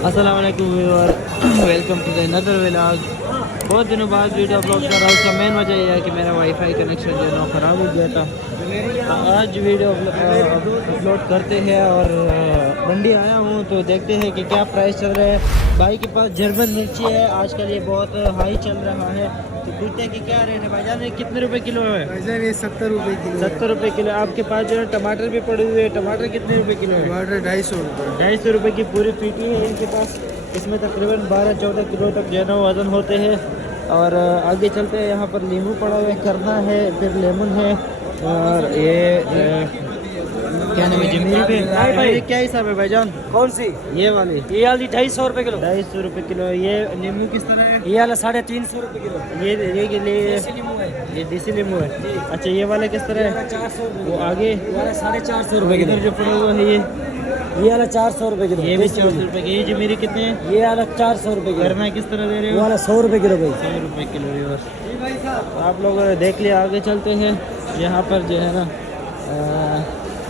अस्सलाम वालेकुम viewer, welcome to the another vlog. बहुत दिनों बाद वीडियो अपलोड कर रहा हूँ। उसका मेन वजह यह है कि मेरा वाईफाई कनेक्शन जो है ना ख़राब हो गया था। तो आज वीडियो अपलोड करते हैं और मंडी आया हूँ तो देखते हैं कि क्या प्राइस चल रहा है। भाई के पास जर्मन मिर्ची है, आजकल ये बहुत हाई चल रहा है। तो पूछते हैं कि क्या रेट है भाईजान, ये कितने रुपए किलो है? भाईजान ये 70 रुपये किलो। 70 रुपये किलो। आपके पास जो है टमाटर भी पड़े हुए हैं, टमाटर कितने रुपए किलो है? टमाटर 250 रुपये। 250 रुपये की पूरी पीटी है इनके पास। इसमें तकरीबन 12-14 किलो तक जो है ना वज़न होते हैं। और आगे चलते हैं, यहाँ पर नींबू पड़ा हुआ है, करना है, फिर लेमन है और ये क्या नाम है, जमीरी पे। भाई क्या हिसाब है भाईजान? कौन सी? ये वाली? ये वाली 250 रुपये किलो। 250 रुपये किलो। ये नींबू किस तरह है? ये वाला 350 रुपये किलो। ये नींबू है, ये देसी नींबू है। अच्छा, ये वाला किस तरह है? 400 रुपये। वो आगे वाला 450 रुपये किलो। इधर जो पड़ा हुआ है ये वाला 400 रुपये किलो। ये भी 400 रुपये की। ये जमीरी कितने हैं? ये वाला 400 रुपये किलो। करना किस तरह दे रहे वो हो? वाला 100 रुपये किलो भाई। 100 रुपये किलो व्यूअर्स। आप लोगों ने देख लिया। आगे चलते हैं, यहाँ पर जो है ना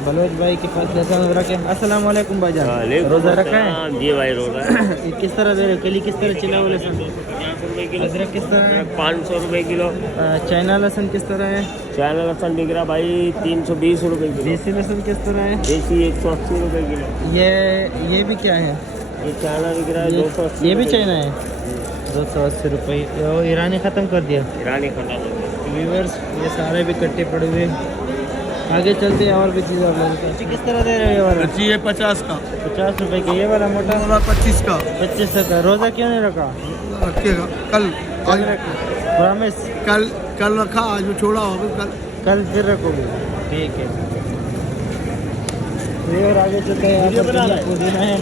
बलोच भाई के पास लहसुन रखे। अस्सलाम वालेकुम भाईजान, रोज़ा रखा है? जी भाई रोज़ा। ये किस तरह दे रहे हो? कली किस तरह चिला हुआ लहसुन? 50 रुपये किलो। अदरक किस तरह है? 500 रुपये किलो। चाइना लहसुन किस तरह है? चाइना लहसुन बिक रहा भाई 320 रुपये किलो। देसी लहसुन किस तरह है? देसी 180 रुपये किलो। ये भी क्या है? ये चाइना बिक रहा है 280। ये भी चाइना है, 280 रुपये। और ईरानी ख़त्म कर दिया ईरानी खटा दो। व्यूअर्स। ये सारे भी कट्टे पड़े हुए। आगे चलते हैं और भी चीज़ें आप लोगों को। किस तरह दे रहे हो ये वाला? जी ये 50 का। 50 रुपये की। ये वाला मोटा? 25 का। 25 का। रोज़ा क्यों नहीं रखा? रखिएगा कल। कल रखो, प्रॉमिस। कल रखा, आज वो छोड़ा होगा। कल फिर रखोगे? ठीक है। तो और आगे चलते हैं, यहाँ पर पुदीना है।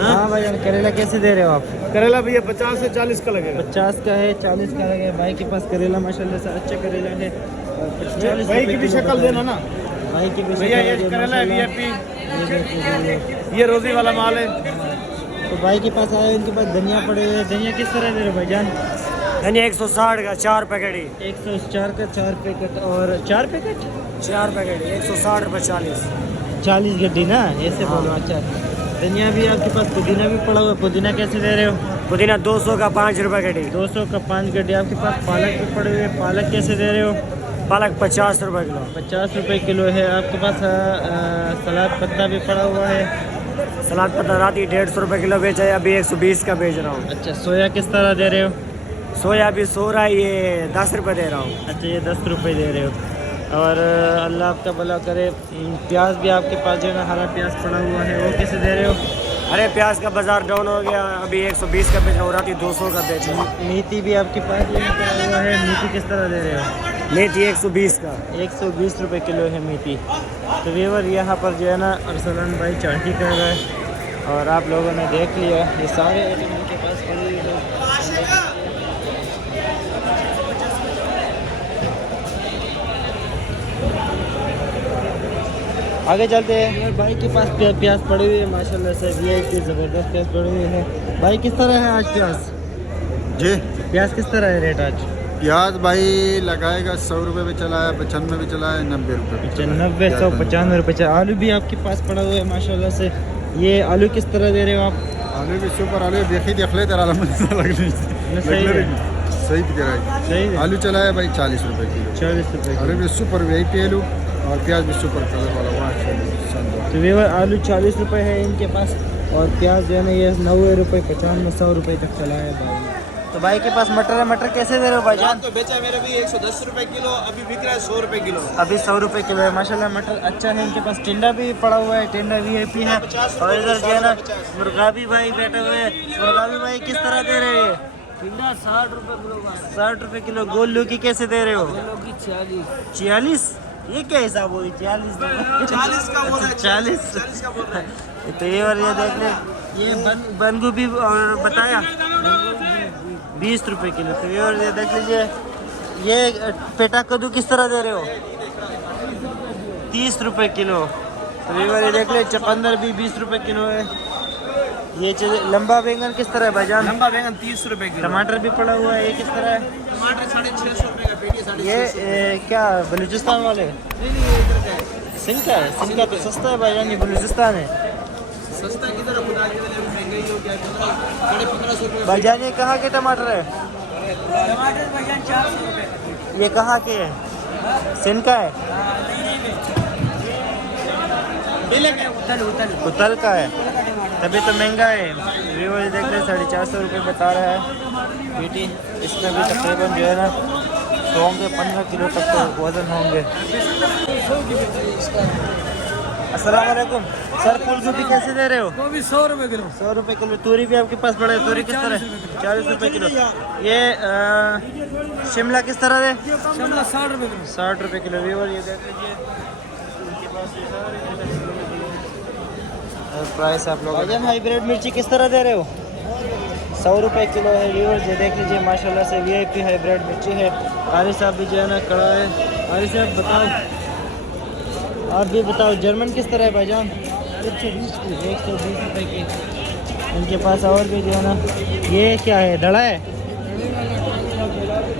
हाँ भाई, करेला कैसे दे रहे हो आप? करेला भैया 50 से 40 का लगेगा। 50 का है, 40 का लगेगा। भाई के पास करेला माशाल्लाह से अच्छा करेला है। 40 भाई की भी शक्ल देना ना भाई की भी भैया। ये शक्ल करेला है माशाल्लाह। VIP। ये रोजी वाला माल है। तो भाई के पास आए, इनके पास धनिया पड़े हुए हैं। धनिया किस तरह दे रहे हो भाईजान? धनिया 160 का 4 पैकेट ही। 104 का 4 पैकेट। और 4 पैकेट 4 पैकेट 160 रुपये 40। 40 गड्डी ना, ऐसे बोलो। अच्छा, धनिया भी आपके पास, पुदीना भी पड़ा हुआ है। पुदीना कैसे दे रहे हो? पुदीना 200 का 5 रुपये गड्डी। 200 का 5 गड्डी। आपके पास पालक भी पड़े हुए हैं। पालक कैसे दे रहे हो? पालक 50 रुपये किलो। 50 रुपये किलो है। आपके पास सलाद पत्ता भी पड़ा हुआ है। सलाद पत्ता रात ही 150 रुपये किलो बेचा है, अभी 120 का बेच रहा हूँ। अच्छा, सोया किस तरह दे रहे हो? सोया भी 100 रहा है, ये 10 रुपये दे रहा हूँ। अच्छा, ये 10 रुपये दे रहे हो। और अल्लाह आपका भला करे। प्याज भी आपके पास जो है ना, हरा प्याज पड़ा हुआ है, वो कैसे दे रहे हो? अरे प्याज का बाजार डाउन हो गया, अभी 120 का बेच रहा हूँ, रात ही 200 का बेच रहा हूँ। मेथी भी आपके पास जो है पड़ा हुआ है। मेथी किस तरह दे रहे हो? मेथी 120 का। 120 रुपये किलो है मेथी। तो व्यूअर, यहाँ पर जो है ना अरसलान भाई चाटी कर रहा है। और आप लोगों ने देख लिया, ये सारे आइटम उनके पास पड़े हुए हैं। आगे चलते हैं। भाई के पास प्याज पड़े हुए हैं माशाल्लाह से, VIP ज़बरदस्त प्याज पड़े हुए हैं। भाई किस तरह है आज प्याज? जी प्याज किस तरह है रेट आज? प्याज भाई लगाएगा 100 रुपये भी चला है, 95 भी चला है, 90 रुपये। 90, 195 रुपये। आलू भी आपके पास पड़ा हुआ है माशाल्लाह से। ये आलू किस तरह दे रहे हो आप? आलू भी सुपर आलू देखी देख ले तेरा सही कह रहा है। सही है। आलू चला है भाई 40 रुपये किलो। 40 रुपये। आलू भी सुपर VIP आलू और प्याज भी सुपर कलर वाला वहाँ। तो व्यूअर, आलू 40 रुपये है इनके पास। और प्याज जो है ना, ये 90 रुपये, 95, 100 रुपये तक चला है भाई। तो भाई के पास मटर है। मटर कैसे दे रहे हो भाईजान? तो बेचा मेरा भी 110 रुपये किलो, अभी बिक रहा है 100 रुपये किलो। अभी 100 रुपये किलो है माशाल्लाह। मटर अच्छा है इनके पास। टिंडा भी पड़ा हुआ है, टिंडा VIP है। और इधर जो है ना मुर्गा भी भाई बैठे हुए हैं। मुर्गा भी भाई किस तरह दे रहे हैं? टिंडा 60 रुपये किलो का। 60 रुपये किलो। गोल लौकी कैसे दे रहे हो? 46। 46? ये क्या हिसाब हुई? 40 40 का बोल रहा है, 40 40 का बोल रहा है। तो ये और ये देख ले, ये बंद गोभी और बताया 20 रुपये किलो। तो ये और ये देख लीजिए, ये पेटा कद्दू किस तरह दे रहे हो? 30 रुपये किलो। तो ये और ये देख ले, चुकंदर भी 20 रुपये किलो है। ये चीज़ लंबा बैंगन किस तरह है भाईजान? लंबा बैंगन 30 रुपये किलो। टमाटर भी पड़ा हुआ है, ये किस तरह है? टमाटर 650 रुपये का पेटी, 650। ये क्या बलूचिस्तान वाले? नहीं ये इधर का है। सिंह का है? सिंह का तो सस्ता है भाईजान, ये बलूचिस्तान है। सस्ता किधर है, खुदा की वजह से महंगाई हो गया भाईजान ये कहाँ के टमाटर है? टमाटर भाईजान 400 रुपये। ये कहाँ के है? सिंध का है? उतल का है, तभी तो महंगा है। व्यूअर्स देख रहे 450 रुपये बता रहा है बेटी। इसमें भी तकरीबन जो है ना 100 के 15 किलो तक तो वजन होंगे। अस्सलाम वालेकुम सर, फूल गोभी कैसे दे रहे हो? गोभी 100 रुपये किलो। 100 रुपये किलो। तूरी भी आपके पास पड़ा है, तूरी किस तरह? 40 रुपये किलो। ये शिमला किस तरह है? शिमला 60 रुपये किलो। 60 रुपये किलो। व्यूअर ये देख लीजिए, इनके पास ये सारे प्राइस आप लोग। भाईजान हाइब्रिड मिर्ची किस तरह दे रहे हो? 100 रुपये किलो है। व्यूअर्स ये देख लीजिए, माशाल्लाह से VIP हाइब्रिड मिर्ची है। कारी साहब भी जो है ना खड़ा है। कारी साहब बताओ, आप भी बताओ जर्मन किस तरह है भाईजान? 120 रुपये की। इनके पास और भी जो है ना, ये क्या है, डड़ा है?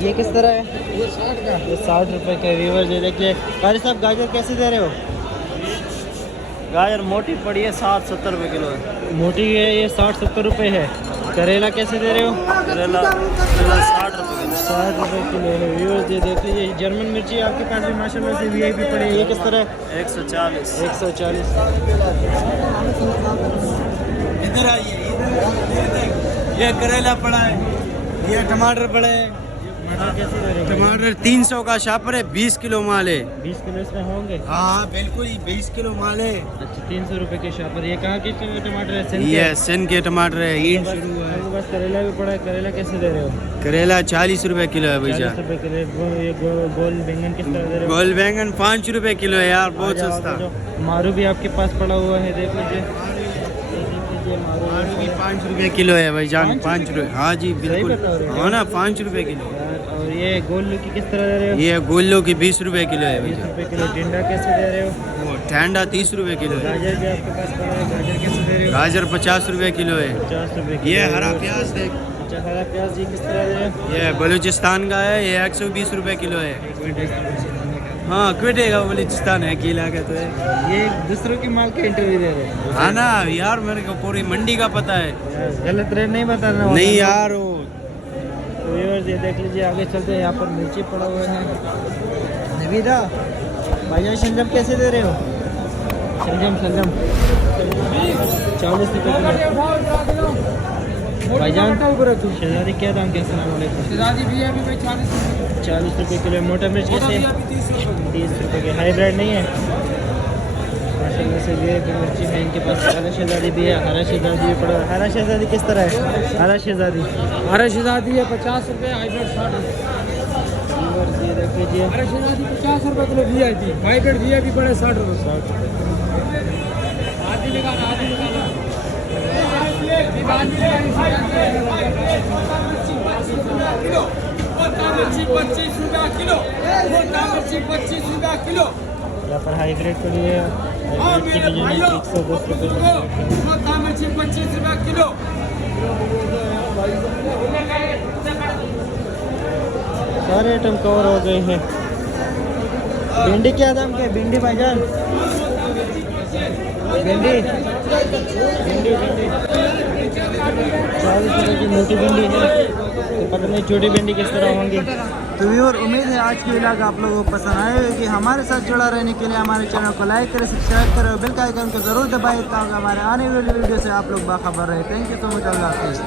ये किस तरह है? ये 60 का। ये 60 रुपये का। व्यूअर्स ये देखिए। कारी साहब गाजर कैसे दे रहे हो? गाजर मोटी पड़ी है 60-70 रुपये किलो है। मोटी है ये 60-70 रुपये है। करेला कैसे दे रहे हो? करेला 60 रुपये किलो। 60 रुपये किलो है। व्यूअर्स ये देख लीजिए, जर्मन मिर्ची आपके पास भी माशाल्लाह से VIP पड़ी है। ये किस तरह है? 140। 140। इधर आइए, ये करेला पड़ा है, ये टमाटर पड़े हैं। टमाटर कैसे दे रहे हो? टमाटर 300 का शापर है, 20 किलो माल है। 20 किलो इसमें होंगे? हाँ बिल्कुल, 20 किलो माल है। अच्छा 300 रुपये के शापर। ये कहाँ के टमाटर है? सिंध के? ये सिंध के टमाटर है। ईद आपके शुरू है। पास करेला भी पड़ा है। करेला कैसे दे रहे हो? करेला 40 रुपये किलो है 40 भैया। रुपये किलो। ये गोल बैंगन किस तरह दे रहे हो? गोल बैंगन 5 रुपये किलो है यार, बहुत आ जाओ, सस्ता। आ जाओ। मारू भी आपके पास पड़ा हुआ है, देख लीजिए। देख लीजिए मारू भी 5 रुपये किलो है भाईजान। 5 रुपये, हाँ जी बिल्कुल। बता रहे हो? हाँ ना, 5 रुपये किलो। और ये गोल लौकी किस तरह दे रहे हो? ये गोल्लो की 20 रुपये किलो है 20 भैया। रुपये किलो। टिंडा कैसे दे रहे हो? वो ठंडा 30 रुपये किलो है। गाजर भी आपके पास पड़ा है। गाजर कैसे दे रहे हो? गाजर 50 रुपये किलो है। 50 रुपये किलो। ये हरा प्याज देख, अच्छा हरा प्याज जी किस तरह दे रहे हो? ये बलूचिस्तान का है, ये 120 रुपये किलो है। हाँ क्विटेगा, बलूचिस्तान है, गीला का तो है। ये दूसरों की माल का इंटरव्यू दे रहे हो? हाँ ना यार, मेरे को पूरी मंडी का पता है। यार, गलत रेट नहीं बताना। नहीं यार, वो तो व्यूअर्स ये देख लीजिए, आगे चलते हैं। यहाँ पर मिर्ची पड़ा हुआ है। नवीदा भाईजान शलजम कैसे दे रहे हो? शलजम 40 रुपये किलो। भाईजान शहजादी क्या दाम के? अस्सलाम वालेकुम। 40 रुपये किलो। मोटा मिर्च कैसे? 30 रुपये के। हाइब्रिड नहीं है माशाल्लाह से। ये मिर्ची है इनके पास। हरा शहजादी भी है। हरा शहजादी भी पड़ा है। हरा शहजादी किस तरह है? हरा शहजादी हरा शहजादी है 50 रुपये, हाइब्रिड 60 रुपये। ये देख लीजिए, हरा शहजादी 50 रुपये किलो VIP, हाइब्रिड VIP पड़े 60 रुपये। 60 रुपये। आधी निकाला, आधी निकाला। किलो। यहाँ पर हाइब्रिड के लिए हाइब्रिड की जो है 110 रुपये मिर्ची 25 रुपये किलो। सारे आइटम कवर हो गए हैं। भिंडी क्या दाम के? भिंडी भाईजान, भिंडी 40 रुपये की मोटी भिंडी है। तो पता नहीं छोटी भिंडी किस तरह होंगी। तो व्यूअर, उम्मीद है आज की व्लॉग आप लोगों को पसंद आए कि हमारे साथ जुड़ा रहने के लिए हमारे चैनल को लाइक करें, सब्सक्राइब करें और बेल का आइकन को जरूर दबाएं ताकि हमारे आने वाली वीडियो से आप लोग बाखबर रहे। Thank you so much. Allah हाफिज़।